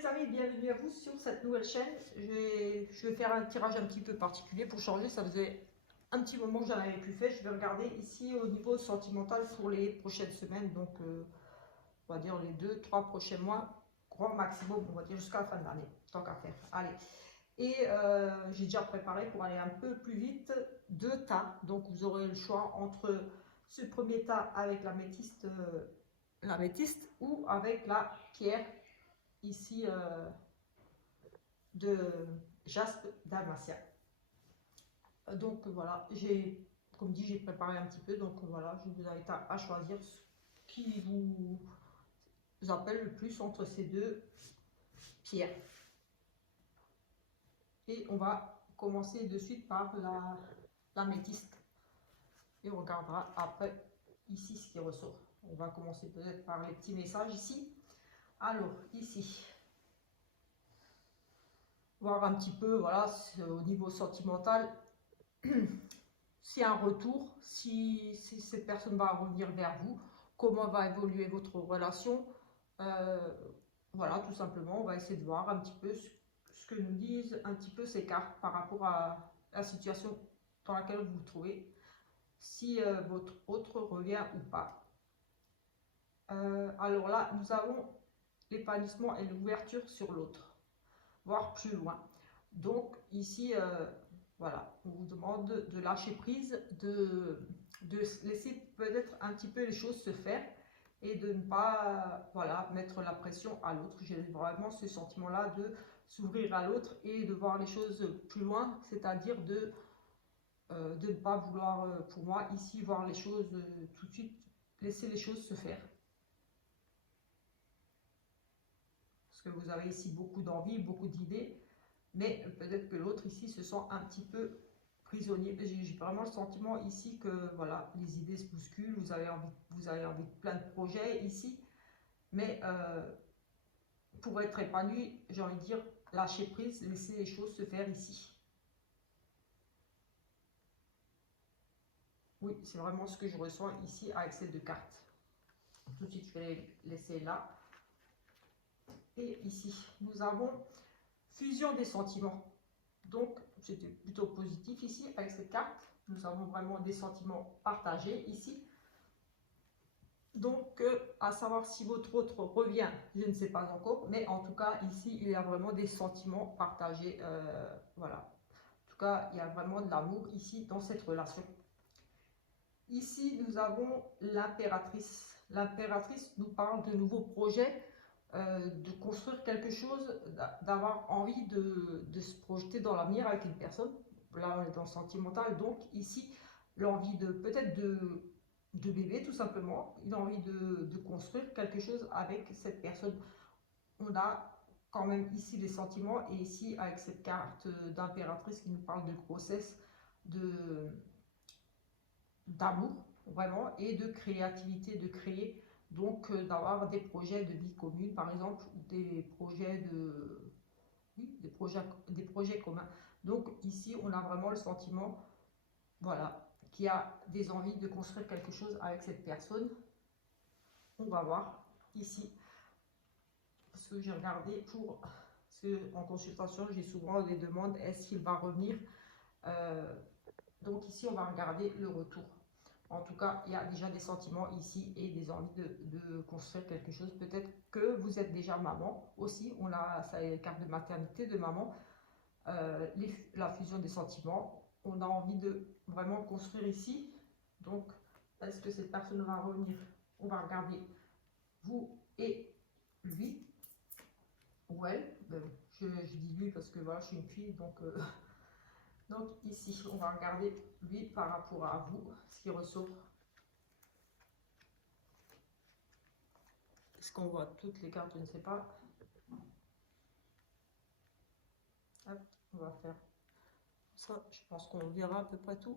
les amis, bienvenue à vous sur cette nouvelle chaîne. Je vais faire un tirage un petit peu particulier pour changer. Ça faisait un petit moment que j'en avais plus fait. Je vais regarder ici au niveau sentimental pour les prochaines semaines. Donc, on va dire les 2-3 prochains mois, grand maximum, on va dire jusqu'à la fin de l'année. Tant qu'à faire. Allez. Et j'ai déjà préparé pour aller un peu plus vite 2 tas. Donc, vous aurez le choix entre ce premier tas avec l'améthyste ou avec la pierre ici de jaspe dalmatien. Donc voilà, comme dit, j'ai préparé un petit peu, donc voilà, je vous invite à choisir ce qui vous appelle le plus entre ces deux pierres. Et on va commencer de suite par l'améthyste et on regardera après ici ce qui ressort. On va commencer peut-être par les petits messages ici. Alors ici, voir un petit peu, voilà, au niveau sentimental, s'il y a un retour, si cette personne va revenir vers vous, comment va évoluer votre relation. Voilà, tout simplement, on va essayer de voir un petit peu ce que nous disent un petit peu ces cartes par rapport à la situation dans laquelle vous vous trouvez, si votre autre revient ou pas. Alors là, nous avons l'épanouissement et l'ouverture sur l'autre, voire plus loin. Donc ici, voilà, on vous demande de lâcher prise, de laisser peut-être un petit peu les choses se faire et de ne pas voilà, mettre la pression à l'autre. J'ai vraiment ce sentiment-là de s'ouvrir à l'autre et de voir les choses plus loin, c'est-à-dire de ne pas vouloir, pour moi, ici, voir les choses tout de suite, laisser les choses se faire. Parce que vous avez ici beaucoup d'envie, beaucoup d'idées, mais peut-être que l'autre ici se sent un petit peu prisonnier. J'ai vraiment le sentiment ici que voilà, les idées se bousculent, vous avez envie de plein de projets ici, mais pour être épanoui, j'ai envie de dire, lâcher prise, laisser les choses se faire ici. Oui, c'est vraiment ce que je ressens ici avec ces deux cartes. Tout de suite, je vais les laisser là. Et ici, nous avons fusion des sentiments. Donc, c'était plutôt positif ici avec cette carte. Nous avons vraiment des sentiments partagés ici. Donc, à savoir si votre autre revient, je ne sais pas encore. Mais en tout cas, ici, il y a vraiment des sentiments partagés. Voilà. En tout cas, il y a vraiment de l'amour ici dans cette relation. Ici, nous avons l'impératrice. L'impératrice nous parle de nouveaux projets, de construire quelque chose, d'avoir envie de se projeter dans l'avenir avec une personne. Là, on est dans le sentimental, donc ici, l'envie de peut-être de bébé, tout simplement. Il a envie de construire quelque chose avec cette personne. On a quand même ici les sentiments, et ici, avec cette carte d'impératrice qui nous parle de grossesse, d'amour, vraiment, et de créativité, de créer. Donc, d'avoir des projets de vie commune, par exemple, des projets oui, des projets communs. Donc, ici, on a vraiment le sentiment, voilà, qui a des envies de construire quelque chose avec cette personne. On va voir ici, parce que j'ai regardé pour, parce que en consultation, j'ai souvent des demandes, est-ce qu'il va revenir? Donc, ici, on va regarder le retour. En tout cas, il y a déjà des sentiments ici et des envies de construire quelque chose. Peut-être que vous êtes déjà maman aussi. On a ça, les cartes de maternité, de maman. La fusion des sentiments. On a envie de vraiment construire ici. Donc, est-ce que cette personne va revenir? On va regarder vous et lui. Ou elle. Je dis lui parce que voilà, je suis une fille. Donc ici, on va regarder lui par rapport à vous, ce qui ressort. Est-ce qu'on voit toutes les cartes? Je ne sais pas. Hop, on va faire ça. Je pense qu'on verra à peu près tout.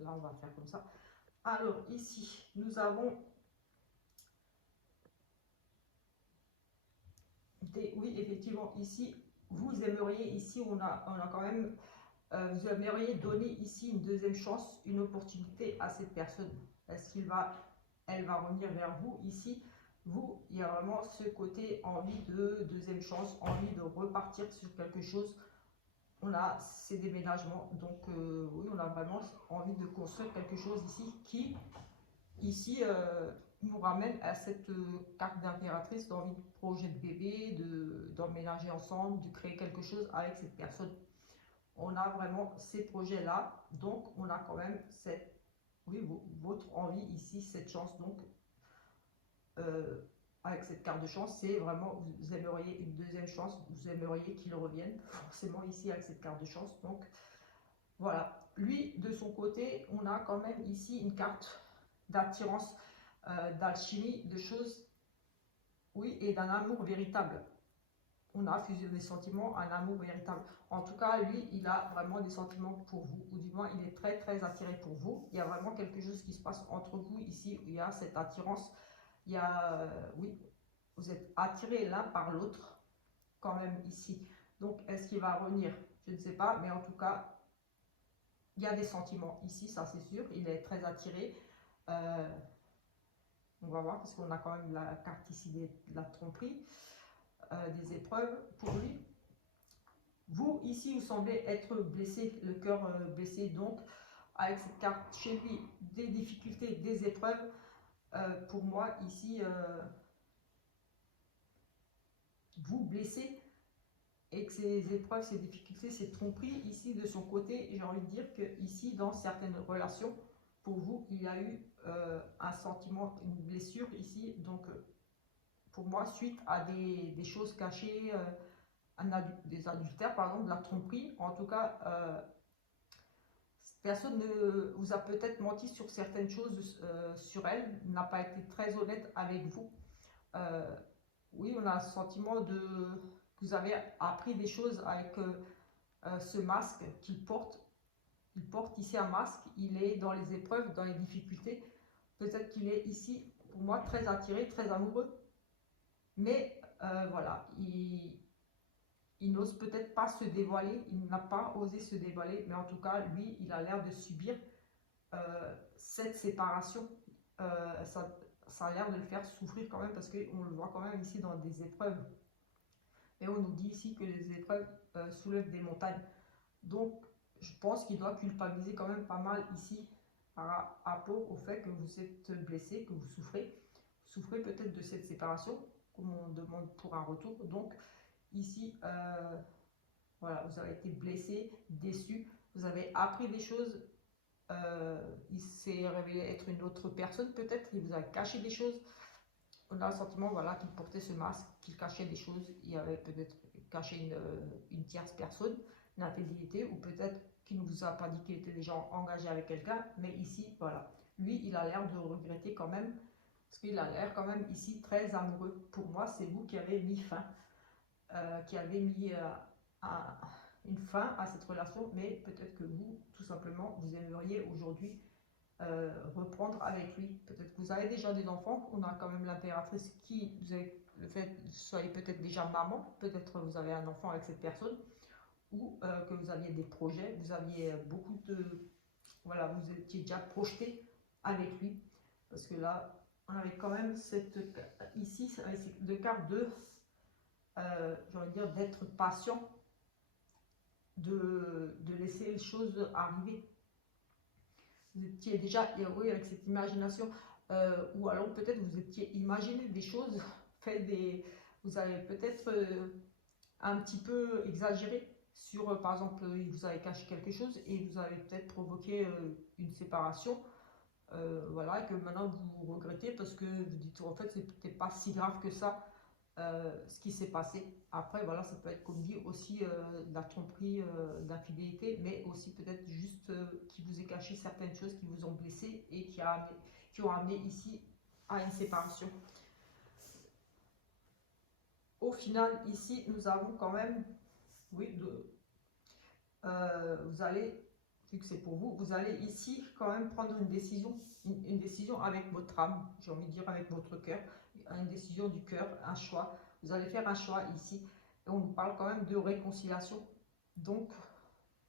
Là, on va faire comme ça. Alors, ici, nous avons des... Oui, effectivement, ici, vous aimeriez, ici, on a quand même vous aimeriez donner ici une deuxième chance, une opportunité à cette personne. Est-ce elle va revenir vers vous ici? Vous, il y a vraiment ce côté envie de deuxième chance, envie de repartir sur quelque chose. On a ces déménagements, donc oui, on a vraiment envie de construire quelque chose ici qui, ici, nous ramène à cette carte d'impératrice d'envie de projet de bébé, d'emménager ensemble, de créer quelque chose avec cette personne. On a vraiment ces projets-là, donc on a quand même cette, oui, votre envie ici, cette chance, donc avec cette carte de chance, c'est vraiment, vous aimeriez une deuxième chance, vous aimeriez qu'il revienne, forcément ici avec cette carte de chance, donc voilà. Lui, de son côté, on a quand même ici une carte d'attirance, d'alchimie, de choses, oui, et d'un amour véritable. On a fusionné des sentiments, un amour véritable. En tout cas, lui, il a vraiment des sentiments pour vous, ou du moins, il est très, très attiré pour vous. Il y a vraiment quelque chose qui se passe entre vous ici, il y a cette attirance, il y a, oui, vous êtes attirés l'un par l'autre, quand même ici. Donc, est-ce qu'il va revenir? Je ne sais pas, mais en tout cas, il y a des sentiments ici, ça c'est sûr. Il est très attiré. Euh, on va voir, parce qu'on a quand même la carte ici de la tromperie, des épreuves pour lui. Vous, ici, vous semblez être blessé, le cœur blessé. Donc, avec cette carte chez lui, des difficultés, des épreuves. Pour moi, ici, vous blessez et que ces épreuves, ces difficultés, ces tromperies, ici, de son côté, j'ai envie de dire que ici, dans certaines relations, pour vous, il y a eu un sentiment, une blessure ici. Donc, pour moi, suite à des choses cachées, des adultères, par exemple, de la tromperie, en tout cas, cette personne vous a peut-être menti sur certaines choses sur elle, n'a pas été très honnête avec vous. Oui, on a un sentiment de que vous avez appris des choses avec ce masque qu'il porte. Il porte ici un masque, il est dans les épreuves, dans les difficultés. Peut-être qu'il est ici, pour moi, très attiré, très amoureux. Mais voilà, il n'ose peut-être pas se dévoiler, il n'a pas osé se dévoiler, mais en tout cas, lui, il a l'air de subir cette séparation. Ça a l'air de le faire souffrir quand même, parce qu'on le voit quand même ici dans des épreuves. Et on nous dit ici que les épreuves soulèvent des montagnes. Donc, je pense qu'il doit culpabiliser quand même pas mal ici par rapport au fait que vous êtes blessé, que vous souffrez. Vous souffrez peut-être de cette séparation, comme on demande pour un retour. Donc, ici, voilà, vous avez été blessé, déçu, vous avez appris des choses. Il s'est révélé être une autre personne, peut-être, il vous a caché des choses. On a le sentiment, voilà, qu'il portait ce masque, qu'il cachait des choses. Il avait peut-être caché une tierce personne, une infidélité, ou peut-être qu'il ne vous a pas dit qu'il était déjà engagé avec quelqu'un. Mais ici, voilà, lui, il a l'air de regretter quand même, parce qu'il a l'air quand même ici très amoureux. Pour moi, c'est vous qui avez mis fin, qui avez mis une fin à cette relation, mais peut-être que vous, tout simplement, vous aimeriez aujourd'hui reprendre avec lui. Peut-être que vous avez déjà des enfants, on a quand même l'impératrice qui, vous avez le fait que vous soyez peut-être déjà maman, peut-être vous avez un enfant avec cette personne, ou que vous aviez des projets, vous aviez beaucoup de... Voilà, vous étiez déjà projeté avec lui, parce que là, on avait quand même cette... Ici, avec ces deux cartes de... j'ai envie de dire d'être patient, de laisser les choses arriver. Vous étiez déjà heureux avec cette imagination, ou alors peut-être vous étiez imaginé des choses, fait vous avez peut-être un petit peu exagéré sur, par exemple, vous avez caché quelque chose et vous avez peut-être provoqué une séparation, voilà, et que maintenant vous regrettez parce que vous dites en fait c'était pas si grave que ça. Ce qui s'est passé. Après, voilà, ça peut être comme dit aussi de la tromperie, d'infidélité, mais aussi peut-être juste qui vous ait caché certaines choses qui vous ont blessé et qui ont amené ici à une séparation. Au final, ici, nous avons quand même, oui, vous allez, vu que c'est pour vous, vous allez ici quand même prendre une décision, une décision avec votre âme, j'ai envie de dire avec votre cœur, une décision du cœur, un choix. Vous allez faire un choix ici. Et on nous parle quand même de réconciliation. Donc,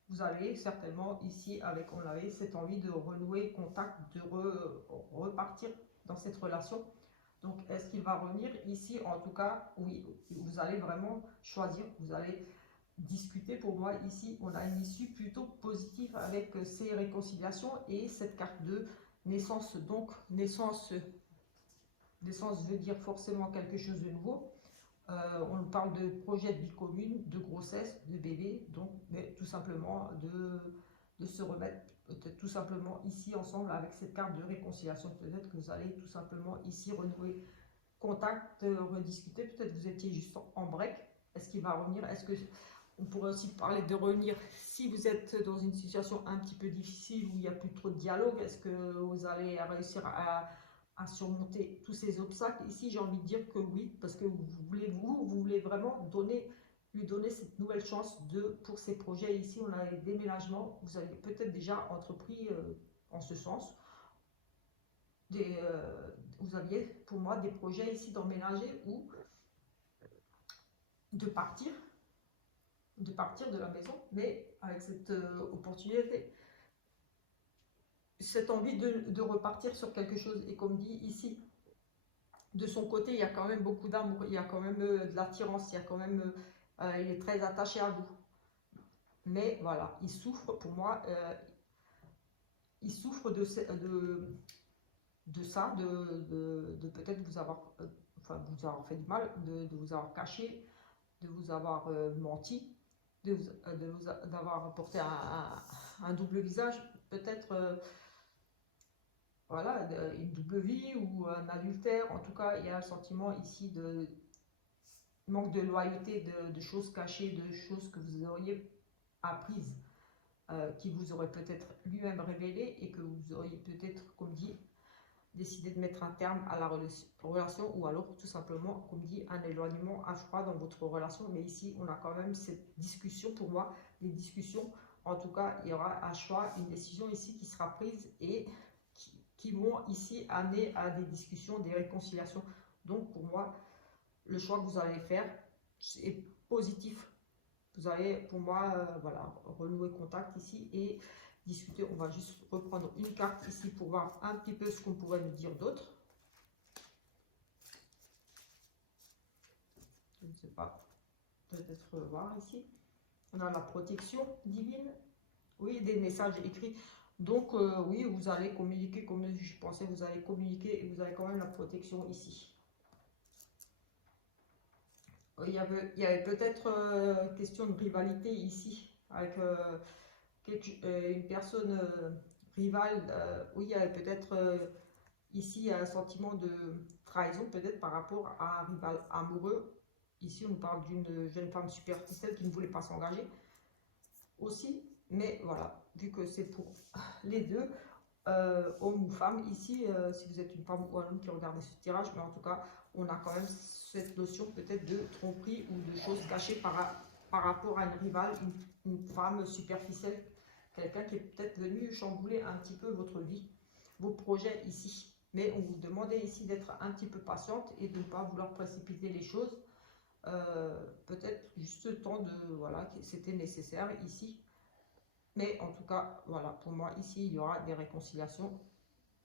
vous avez certainement ici, avec on avait cette envie de renouer contact, de repartir dans cette relation. Donc, est-ce qu'il va revenir ici? En tout cas, oui, vous allez vraiment choisir, vous allez discuter. Pour moi, ici, on a une issue plutôt positive avec ces réconciliations et cette carte de naissance. Donc, naissance veut dire forcément quelque chose de nouveau. On parle de projet de vie commune, de grossesse, de bébé, donc mais tout simplement de se remettre peut-être tout simplement ici ensemble avec cette carte de réconciliation. Peut-être que vous allez tout simplement ici renouer contact, rediscuter. Peut-être que vous étiez juste en break. Est-ce qu'il va revenir? Est-ce que on pourrait aussi parler de revenir si vous êtes dans une situation un petit peu difficile où il n'y a plus trop de dialogue? Est-ce que vous allez réussir à surmonter tous ces obstacles? Ici, j'ai envie de dire que oui, parce que vous voulez vraiment lui donner cette nouvelle chance pour ces projets. Ici, on a les déménagements. Vous avez peut-être déjà entrepris en ce sens. Vous aviez pour moi des projets ici d'emménager ou de partir de la maison, mais avec cette opportunité, cette envie de repartir sur quelque chose. Et comme dit ici, de son côté, il y a quand même beaucoup d'amour, il y a quand même de l'attirance, il y a quand même, il est très attaché à vous. Mais voilà, il souffre, pour moi, il souffre de ça, de peut-être vous avoir, vous avoir fait du mal, de vous avoir caché, de vous avoir menti, d'avoir apporté un double visage, peut-être voilà, une double vie ou un adultère. En tout cas, il y a un sentiment ici de manque de loyauté, de choses cachées, de choses que vous auriez apprises, qui vous aurait peut-être lui-même révélé et que vous auriez peut-être, comme dit, décidé de mettre un terme à la relation, ou alors tout simplement, comme dit, un éloignement, un froid dans votre relation. Mais ici, on a quand même cette discussion. Pour moi, les discussions, en tout cas, il y aura un choix, une décision ici qui sera prise et qui vont ici amener à des discussions, des réconciliations. Donc, pour moi, le choix que vous allez faire est positif. Vous allez, pour moi, voilà, renouer contact ici et discuter. On va juste reprendre une carte ici pour voir un petit peu ce qu'on pourrait nous dire d'autre. Je ne sais pas, peut-être voir ici. On a la protection divine. Oui, des messages écrits. Donc, oui, vous allez communiquer comme je pensais, vous allez communiquer et vous avez quand même la protection ici. Il y avait peut-être question de rivalité ici, avec une personne rivale. Oui, il y avait peut-être ici un sentiment de trahison, peut-être par rapport à un rival amoureux. Ici, on parle d'une jeune femme superficielle qui ne voulait pas s'engager aussi. Mais voilà, vu que c'est pour les deux, homme ou femme, ici, si vous êtes une femme ou un homme qui regardez ce tirage, mais en tout cas, on a quand même cette notion peut-être de tromperie ou de choses cachées par rapport à une rivale, une femme superficielle, quelqu'un qui est peut-être venu chambouler un petit peu votre vie, vos projets ici. Mais on vous demandait ici d'être un petit peu patiente et de ne pas vouloir précipiter les choses. Peut-être juste le temps de, voilà, que c'était nécessaire ici. Mais en tout cas, voilà, pour moi, ici, il y aura des réconciliations,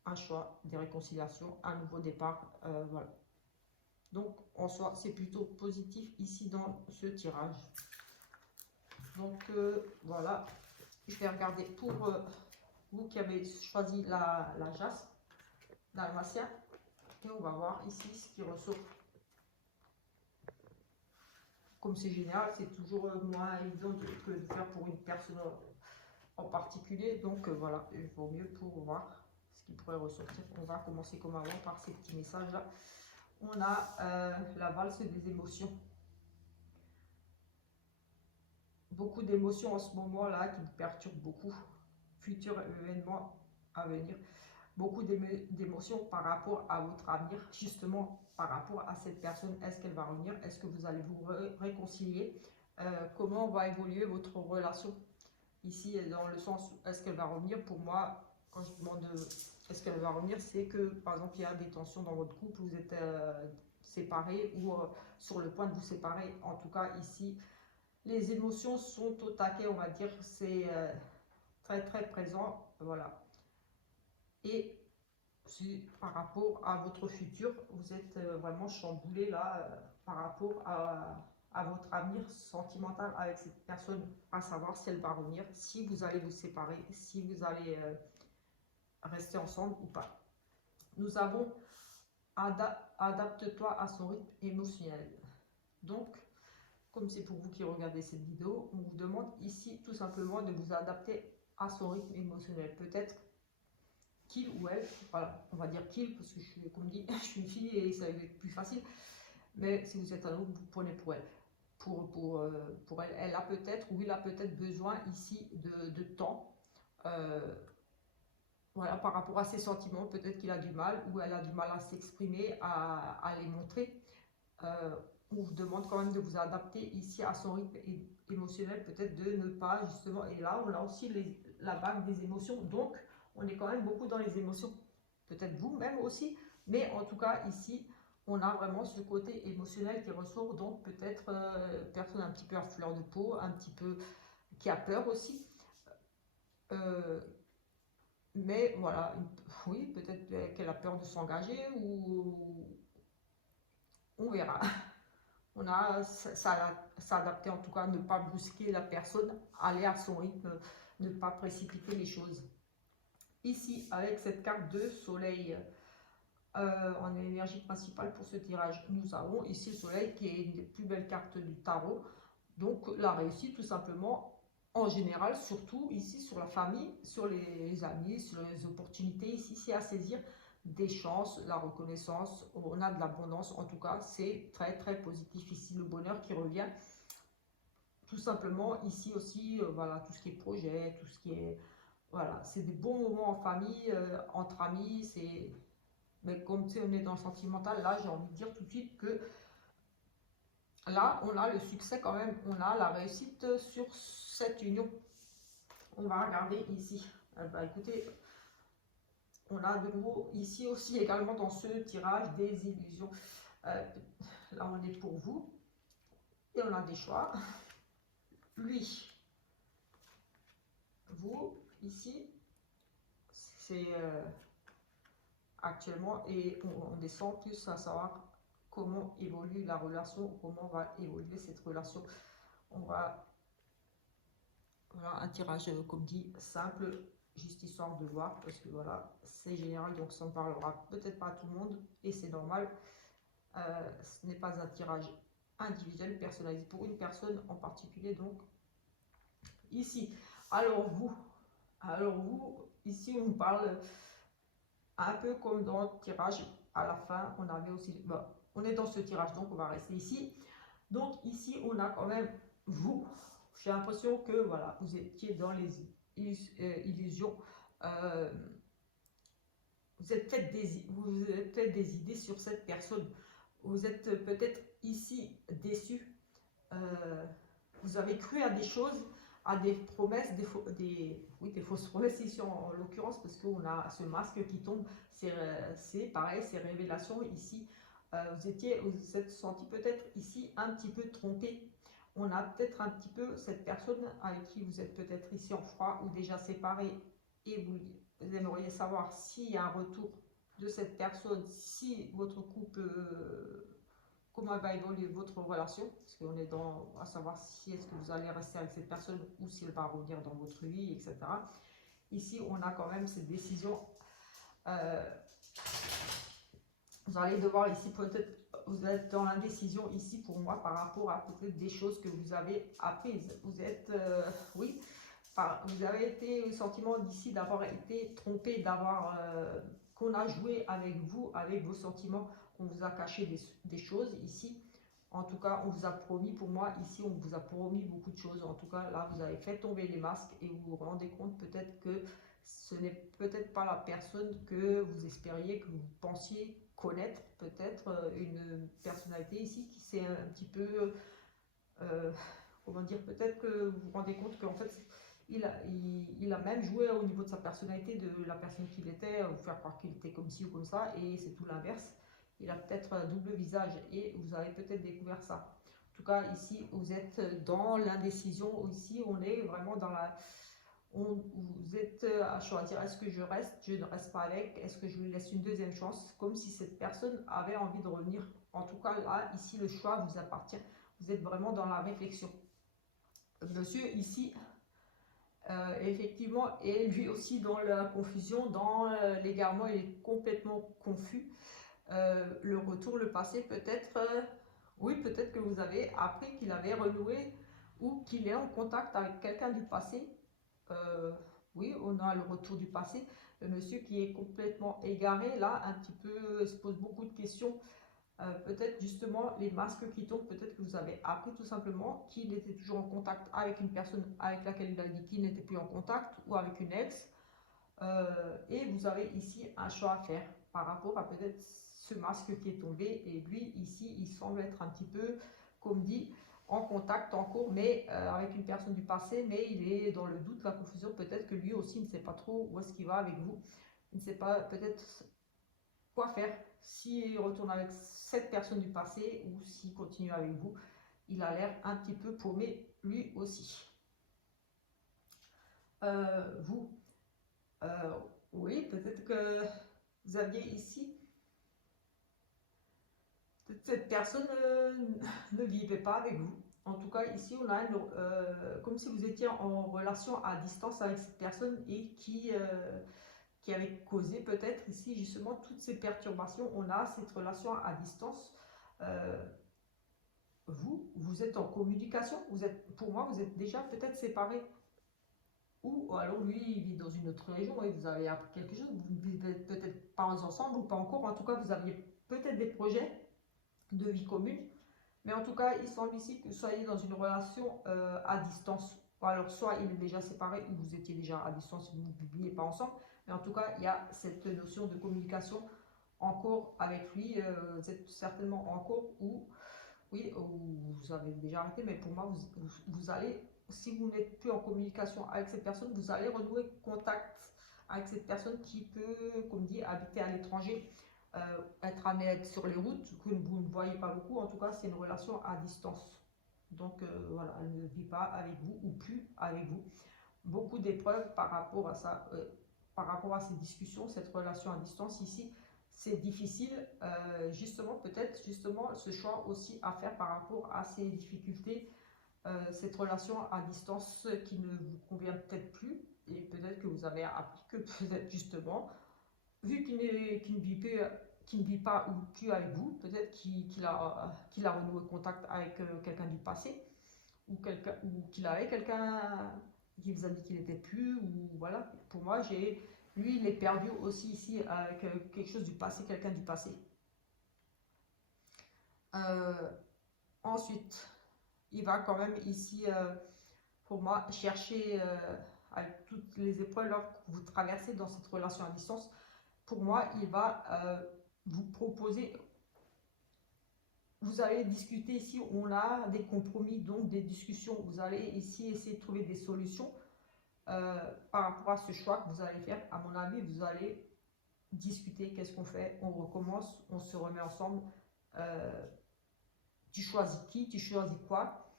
un choix, des réconciliations, un nouveau départ, voilà. Donc, en soi, c'est plutôt positif ici dans ce tirage. Donc, voilà, je vais regarder pour vous qui avez choisi la jaspe dalmatien. Et on va voir ici ce qui ressort. Comme c'est général, c'est toujours moins évident que de faire pour une personne en particulier. Donc voilà, il vaut mieux pour voir ce qui pourrait ressortir. On va commencer comme avant par ces petits messages là. On a la valse des émotions. Beaucoup d'émotions en ce moment là qui me perturbent beaucoup. Futurs événements à venir. Beaucoup d'émotions par rapport à votre avenir, justement par rapport à cette personne. Est-ce qu'elle va revenir? Est-ce que vous allez vous réconcilier? Comment va évoluer votre relation? Ici, dans le sens où est-ce qu'elle va revenir? Pour moi, quand je demande est-ce qu'elle va revenir, c'est que par exemple il y a des tensions dans votre couple, vous êtes séparés ou sur le point de vous séparer. En tout cas, ici, Les émotions sont au taquet, on va dire, c'est très très présent, voilà. Et si par rapport à votre futur, vous êtes vraiment chamboulé là par rapport à votre avenir sentimental avec cette personne, à savoir si elle va revenir, si vous allez vous séparer, si vous allez rester ensemble ou pas. Nous avons adapte-toi à son rythme émotionnel. Donc, comme c'est pour vous qui regardez cette vidéo, on vous demande ici tout simplement de vous adapter à son rythme émotionnel. Peut-être qu'il ou elle, voilà, on va dire qu'il, parce que je suis, comme dit, je suis une fille et ça va être plus facile, mais si vous êtes un homme, vous prenez pour elle. Pour elle, elle a peut-être, ou il a peut-être besoin ici de temps, voilà, par rapport à ses sentiments, peut-être qu'il a du mal, ou elle a du mal à s'exprimer, à les montrer. On vous demande quand même de vous adapter ici à son rythme émotionnel, peut-être de ne pas justement, et là on a aussi la vague des émotions, donc on est quand même beaucoup dans les émotions, peut-être vous-même aussi, mais en tout cas ici on a vraiment ce côté émotionnel qui ressort, donc peut-être personne un petit peu à fleur de peau, un petit peu qui a peur aussi, mais voilà, oui, peut-être qu'elle a peur de s'engager, ou on verra. On a s'adapter, en tout cas, ne pas brusquer la personne, aller à son rythme, ne pas précipiter les choses. Ici, avec cette carte de soleil en énergie principale pour ce tirage, nous avons ici le soleil qui est une des plus belles cartes du tarot. Donc la réussite tout simplement, en général, surtout ici sur la famille, sur les amis, sur les opportunités, ici c'est à saisir des chances, la reconnaissance, on a de l'abondance, en tout cas c'est très très positif ici, le bonheur qui revient tout simplement ici aussi, voilà, tout ce qui est projet, tout ce qui est, voilà, c'est des bons moments en famille, entre amis, c'est, mais comme tu sais, on est dans le sentimental, là j'ai envie de dire tout de suite que là on a le succès quand même, on a la réussite sur cette union. On va regarder ici. Bah, écoutez, on a de nouveau ici aussi également dans ce tirage des illusions. Là on est pour vous et on a des choix. Lui, vous, ici, c'est actuellement, et on descend plus à savoir comment évolue la relation, comment va évoluer cette relation. On va, voilà, un tirage comme dit simple, juste histoire de voir, parce que voilà, c'est général, donc ça ne parlera peut-être pas à tout le monde, et c'est normal. Ce n'est pas un tirage individuel, personnalisé pour une personne en particulier, donc ici. Alors vous, ici on parle un peu comme dans le tirage à la fin, on avait aussi, bon, on est dans ce tirage, donc on va rester ici. Donc ici, on a quand même vous, j'ai l'impression que voilà, vous étiez dans les illusions, euh, vous êtes peut-être des idées sur cette personne, vous êtes peut-être ici déçu, vous avez cru à des choses, à des promesses, oui, des fausses promesses ici en l'occurrence, parce qu'on a ce masque qui tombe, c'est pareil, ces révélations ici. Vous êtes senti peut-être ici un petit peu trompé. On a peut-être un petit peu cette personne avec qui vous êtes peut-être ici en froid ou déjà séparé, et vous aimeriez savoir s'il y a un retour de cette personne, si votre couple comment va évoluer votre relation, parce qu'on est dans à savoir si est-ce que vous allez rester avec cette personne ou si elle va revenir dans votre vie, etc. Ici, on a quand même cette décision. Vous allez devoir ici peut-être, vous êtes dans l'indécision ici pour moi par rapport à peut-être des choses que vous avez apprises. Vous êtes, oui, vous avez été le sentiment d'ici d'avoir été trompé, d'avoir qu'on a joué avec vous, avec vos sentiments, qu'on vous a caché des choses ici. En tout cas, on vous a promis, pour moi, ici, on vous a promis beaucoup de choses. En tout cas, là, vous avez fait tomber les masques et vous vous rendez compte peut-être que ce n'est peut-être pas la personne que vous espériez, que vous pensiez connaître. Peut-être une personnalité ici qui s'est un petit peu, comment dire, peut-être que vous vous rendez compte qu'en fait, il a même joué au niveau de sa personnalité, de la personne qu'il était, vous faire croire qu'il était comme ci ou comme ça, et c'est tout l'inverse. Il a peut-être un double visage et vous avez peut-être découvert ça. En tout cas, ici, vous êtes dans l'indécision. Ici, on est vraiment dans la... vous êtes à choisir, est-ce que je reste, je ne reste pas avec, est-ce que je lui laisse une deuxième chance, comme si cette personne avait envie de revenir. En tout cas, là, ici, le choix vous appartient. Vous êtes vraiment dans la réflexion. Monsieur, ici, effectivement, est lui aussi dans la confusion, dans l'égarement, il est complètement confus. Le retour, le passé, peut-être, oui, peut-être que vous avez appris qu'il avait renoué ou qu'il est en contact avec quelqu'un du passé. Euh, oui, on a le retour du passé. Le monsieur qui est complètement égaré, là, un petit peu, se pose beaucoup de questions. Peut-être justement les masques qui tombent, peut-être que vous avez appris tout simplement qu'il était toujours en contact avec une personne avec laquelle il a dit qu'il n'était plus en contact ou avec une ex. Et vous avez ici un choix à faire par rapport à peut-être ce masque qui est tombé. Et lui, ici, il semble être un petit peu, comme dit, en contact en cours, mais avec une personne du passé, mais il est dans le doute, la confusion. Peut-être que lui aussi ne sait pas trop où est-ce qu'il va avec vous. Il ne sait pas peut-être quoi faire s'il retourne avec cette personne du passé ou s'il continue avec vous. Il a l'air un petit peu paumé lui aussi. Vous, oui, peut-être que vous aviez ici, peut-être cette personne ne vivait pas avec vous. En tout cas, ici, on a comme si vous étiez en relation à distance avec cette personne et qui avait causé peut-être ici justement toutes ces perturbations. On a cette relation à distance. Euh, vous êtes en communication. Pour moi, vous êtes déjà peut-être séparés. Ou alors lui, il vit dans une autre région et vous avez appris quelque chose. Vous ne vivez peut-être pas ensemble ou pas encore. En tout cas, vous aviez peut-être des projets de vie commune. Mais en tout cas, il semble ici que vous soyez dans une relation à distance. Alors, soit il est déjà séparé ou vous étiez déjà à distance et vous ne viviez pas ensemble. Mais en tout cas, il y a cette notion de communication en cours avec lui. Vous êtes certainement en cours ou, oui, vous avez déjà arrêté. Mais pour moi, vous allez, si vous n'êtes plus en communication avec cette personne, vous allez renouer contact avec cette personne qui peut, comme dit, habiter à l'étranger, être amené à être sur les routes, que vous ne voyez pas beaucoup. En tout cas, c'est une relation à distance. Donc voilà, elle ne vit pas avec vous ou plus avec vous. Beaucoup d'épreuves par rapport à ça, par rapport à ces discussions, cette relation à distance ici. C'est difficile, justement, peut-être justement ce choix aussi à faire par rapport à ces difficultés, cette relation à distance qui ne vous convient peut-être plus, et peut-être que vous avez appris que peut-être justement, vu qu'il ne vit pas ou plus avec vous, peut-être qu'il a renoué contact avec quelqu'un du passé, ou qu'il avait quelqu'un qui vous a dit qu'il n'était plus, ou voilà. Pour moi, lui, il est perdu aussi ici avec quelque chose du passé, quelqu'un du passé. Euh, Ensuite, il va quand même ici, pour moi, chercher avec toutes les épreuves que vous traversez dans cette relation à distance. Pour moi, il va vous proposer, vous allez discuter ici, on a des compromis, donc des discussions, vous allez ici essayer de trouver des solutions par rapport à ce choix que vous allez faire. À mon avis, vous allez discuter, qu'est-ce qu'on fait, on recommence, on se remet ensemble, euh, tu choisis qui, tu choisis quoi,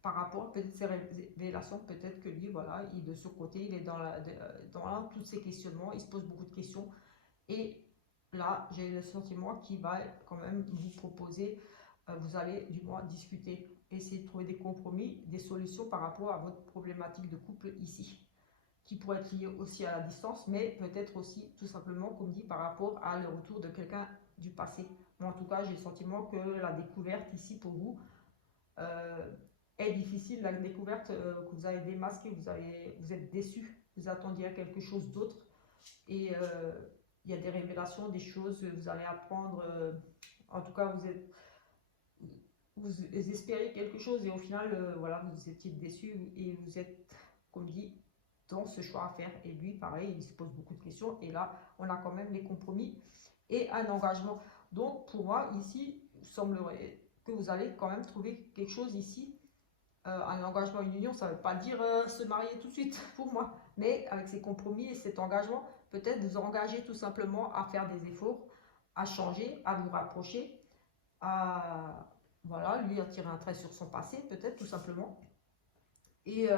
par rapport à peut-être ces révélations, peut-être que lui, voilà, de ce côté, il est dans tous ces questionnements, il se pose beaucoup de questions, et là, j'ai le sentiment qu'il va quand même vous proposer, vous allez du moins discuter, essayer de trouver des compromis, des solutions par rapport à votre problématique de couple ici, qui pourrait être liée aussi à la distance, mais peut-être aussi tout simplement, comme dit, par rapport à le retour de quelqu'un du passé. Moi, en tout cas, j'ai le sentiment que la découverte ici pour vous est difficile. La découverte que vous avez démasquée, vous êtes déçu, vous attendiez à quelque chose d'autre, et il y a des révélations, des choses, vous allez apprendre, en tout cas vous espérez quelque chose et au final voilà, vous étiez déçu et vous êtes, comme dit, dans ce choix à faire. Et lui pareil, il se pose beaucoup de questions et là on a quand même les compromis et un engagement. Donc pour moi ici, il semblerait que vous allez quand même trouver quelque chose ici. Un engagement, une union, ça ne veut pas dire se marier tout de suite pour moi, mais avec ces compromis et cet engagement, peut-être vous engager tout simplement à faire des efforts, à changer, à vous rapprocher, à voilà, lui a tiré un trait sur son passé, peut-être, tout simplement. Et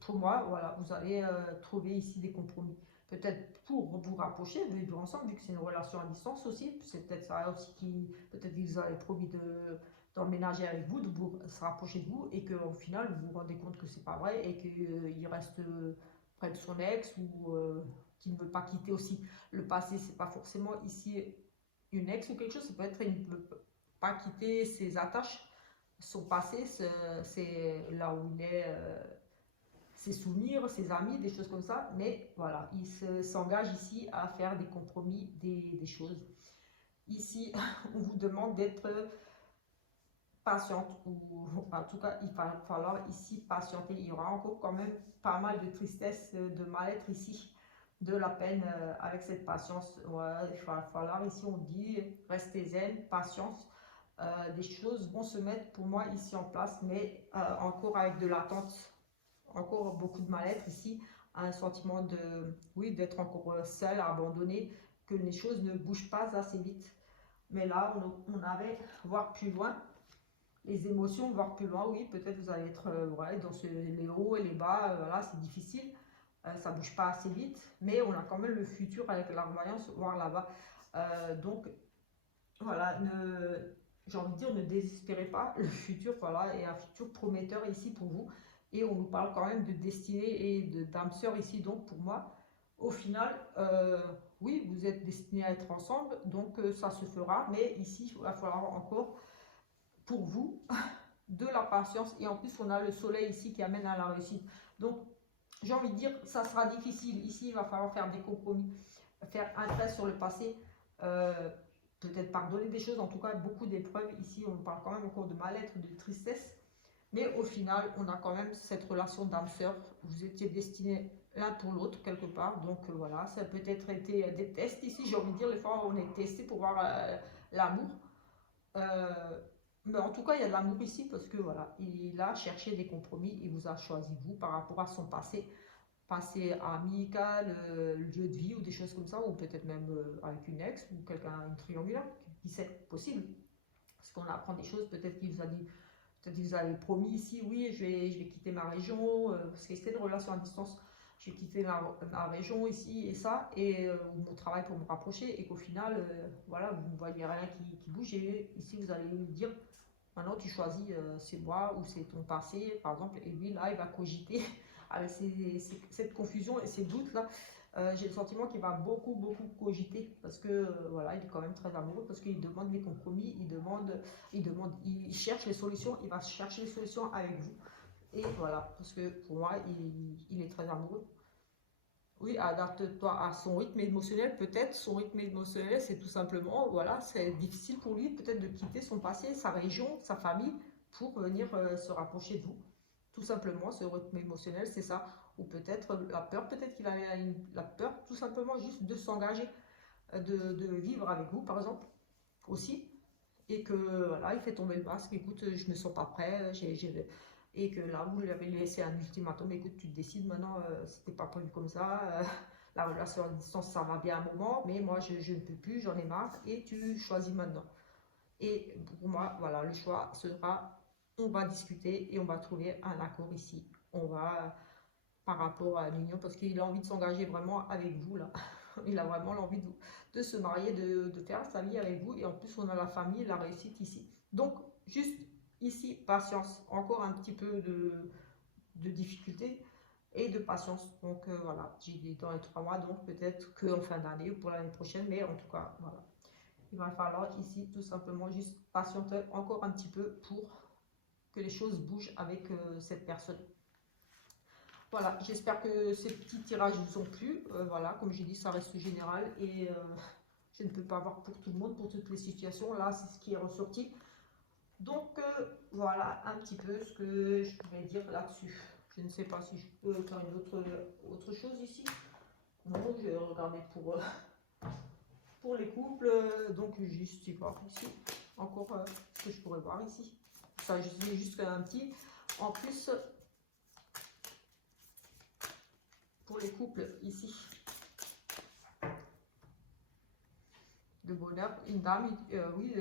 pour moi, voilà, vous allez trouver ici des compromis. Peut-être pour vous rapprocher, vivre ensemble, vu que c'est une relation à distance aussi. C'est peut-être ça aussi qui, peut-être que vous avez promis d'emménager avec vous, de vous se rapprocher de vous, et qu'au final, vous vous rendez compte que c'est pas vrai, et qu'il reste près de son ex, ou qu'il ne veut pas quitter aussi. Le passé, c'est pas forcément ici une ex ou quelque chose, ça peut être il ne veut pas quitter ses attaches, son passé, c'est là où il est, ses souvenirs, ses amis, des choses comme ça. Mais voilà, il s'engage ici à faire des compromis, des choses. Ici, on vous demande d'être patiente, ou en tout cas, il va falloir ici patienter. Il y aura encore quand même pas mal de tristesse, de mal-être ici, de la peine avec cette patience. Ouais, il va falloir ici, on dit, rester zen, patience. Des choses vont se mettre pour moi ici en place, mais encore avec de l'attente, encore beaucoup de mal-être ici, un sentiment de, oui, d'être encore seul, abandonné, que les choses ne bougent pas assez vite. Mais là, on avait voir plus loin, les émotions, voir plus loin, oui, peut-être vous allez être ouais, dans les hauts et les bas, voilà, c'est difficile, ça bouge pas assez vite, mais on a quand même le futur avec la voyance, voir là-bas. Donc, voilà, j'ai envie de dire, ne désespérez pas, le futur, voilà, est un futur prometteur ici pour vous. Et on nous parle quand même de destinée et d'âme sœur ici, donc pour moi, au final, oui, vous êtes destinés à être ensemble, donc ça se fera, mais ici, il va falloir encore, pour vous, de la patience, et en plus, on a le soleil ici qui amène à la réussite. Donc, j'ai envie de dire, ça sera difficile. Ici, il va falloir faire des compromis, faire un trait sur le passé, euh, peut-être pardonner des choses, en tout cas, beaucoup d'épreuves. Ici, on parle quand même encore de mal-être, de tristesse. Mais au final, on a quand même cette relation d'âme-sœur. Vous étiez destinés l'un pour l'autre, quelque part. Donc voilà, ça a peut-être été des tests ici. J'ai envie de dire, les fois, on est testé pour voir l'amour. Euh, mais en tout cas, il y a de l'amour ici parce que voilà, il a cherché des compromis, il vous a choisi vous par rapport à son passé, passé amical, lieu de vie ou des choses comme ça, ou peut-être même avec une ex ou quelqu'un, une triangulaire, qui sait, possible. Parce qu'on apprend des choses, peut-être qu'il vous a dit, peut-être qu'il vous avait promis ici, oui, je vais quitter ma région, parce que c'était une relation à distance, je vais quitter ma région ici et ça, et mon travail pour me rapprocher, et qu'au final, voilà, vous ne voyez rien qui bouge, et ici vous allez lui dire, maintenant tu choisis, c'est moi ou c'est ton passé, par exemple, et lui là, il va cogiter avec cette confusion et ces doutes là. J'ai le sentiment qu'il va beaucoup, beaucoup cogiter parce que voilà, il est quand même très amoureux, parce qu'il demande les compromis, il cherche les solutions, il va chercher les solutions avec vous. Et voilà, parce que pour moi, il est très amoureux. Oui, adapte-toi à son rythme émotionnel. Peut-être son rythme émotionnel, c'est tout simplement, voilà, c'est difficile pour lui peut-être de quitter son passé, sa région, sa famille, pour venir se rapprocher de vous. Tout simplement, ce rythme émotionnel, c'est ça. Ou peut-être la peur, peut-être qu'il a la peur tout simplement juste de s'engager, de vivre avec vous, par exemple, aussi. Et que voilà, il fait tomber le masque, écoute, je me sens pas prêt, et que là, vous lui avez laissé un ultimatum, écoute, tu te décides maintenant, c'était pas prévu comme ça, la relation à distance, ça va bien un moment, mais moi, je ne peux plus, j'en ai marre, et tu choisis maintenant. Et pour moi, voilà, le choix sera, on va discuter et on va trouver un accord ici. On va, par rapport à l'union, parce qu'il a envie de s'engager vraiment avec vous, là. Il a vraiment l'envie de se marier, de faire sa vie avec vous. Et en plus, on a la famille, la réussite ici. Donc, juste ici, patience. Encore un petit peu de difficulté et de patience. Donc, voilà, j'ai dit dans les 3 mois, donc peut-être qu'en fin d'année ou pour l'année prochaine. Mais en tout cas, voilà. Il va falloir ici, tout simplement, juste patienter encore un petit peu pour que les choses bougent avec cette personne. Voilà, j'espère que ces petits tirages vous ont plu. Voilà, comme j'ai dit, ça reste général, et je ne peux pas avoir pour tout le monde, pour toutes les situations. Là, c'est ce qui est ressorti. Donc, voilà un petit peu ce que je pourrais dire là-dessus. Je ne sais pas si je peux faire une autre chose ici. Non, je vais regarder pour les couples. Donc, juste ici, encore ce que je pourrais voir ici. Ça, je dis juste un petit. En plus, pour les couples ici, de bonheur, une dame, oui,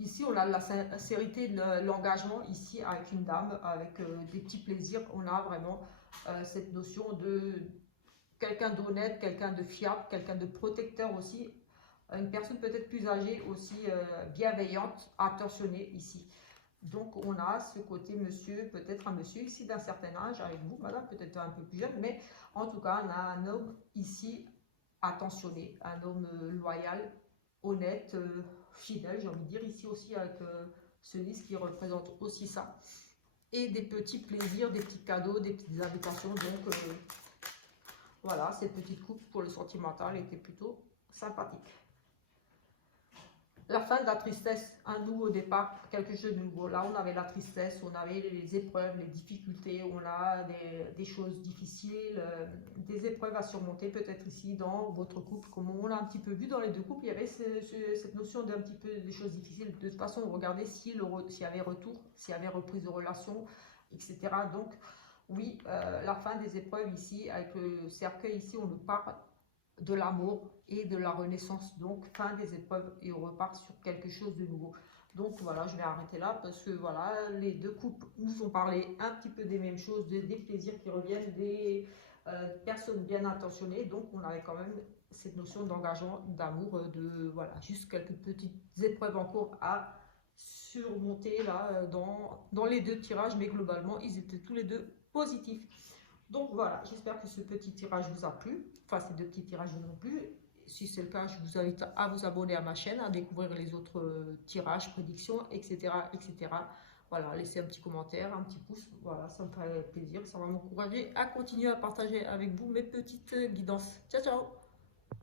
ici, on a la sincérité de l'engagement ici avec une dame, avec des petits plaisirs. On a vraiment cette notion de quelqu'un d'honnête, quelqu'un de fiable, quelqu'un de protecteur aussi. Une personne peut-être plus âgée aussi, bienveillante, attentionnée ici. Donc on a ce côté monsieur, peut-être un monsieur ici d'un certain âge avec vous, madame, peut-être un peu plus jeune, mais en tout cas on a un homme ici attentionné, un homme loyal, honnête, fidèle, j'ai envie de dire ici aussi avec ce lys qui représente aussi ça. Et des petits plaisirs, des petits cadeaux, des petites invitations, donc voilà, cette petite coupe pour le sentimental était plutôt sympathique. La fin de la tristesse, un nouveau départ, quelque chose de nouveau. Là, on avait la tristesse, on avait les épreuves, les difficultés, on a des choses difficiles, des épreuves à surmonter peut-être ici dans votre couple. Comme on l'a un petit peu vu dans les deux couples, il y avait cette notion d'un petit peu des choses difficiles. De toute façon, regardez s'il y avait retour, s'il y avait reprise de relation, etc. Donc, oui, la fin des épreuves ici, avec le cercueil ici, on nous parle de l'amour et de la renaissance, donc fin des épreuves et on repart sur quelque chose de nouveau. Donc voilà, je vais arrêter là parce que voilà, les deux couples nous ont parlé un petit peu des mêmes choses, des plaisirs qui reviennent, des personnes bien intentionnées, donc on avait quand même cette notion d'engagement, d'amour, de voilà, juste quelques petites épreuves en cours à surmonter là dans les deux tirages, mais globalement ils étaient tous les deux positifs. Donc voilà, j'espère que ce petit tirage vous a plu. Enfin, ces deux petits tirages vous ont plu. Si c'est le cas, je vous invite à vous abonner à ma chaîne, à découvrir les autres tirages, prédictions, etc., etc. Voilà, laissez un petit commentaire, un petit pouce. Voilà, ça me ferait plaisir. Ça va m'encourager à continuer à partager avec vous mes petites guidances. Ciao, ciao!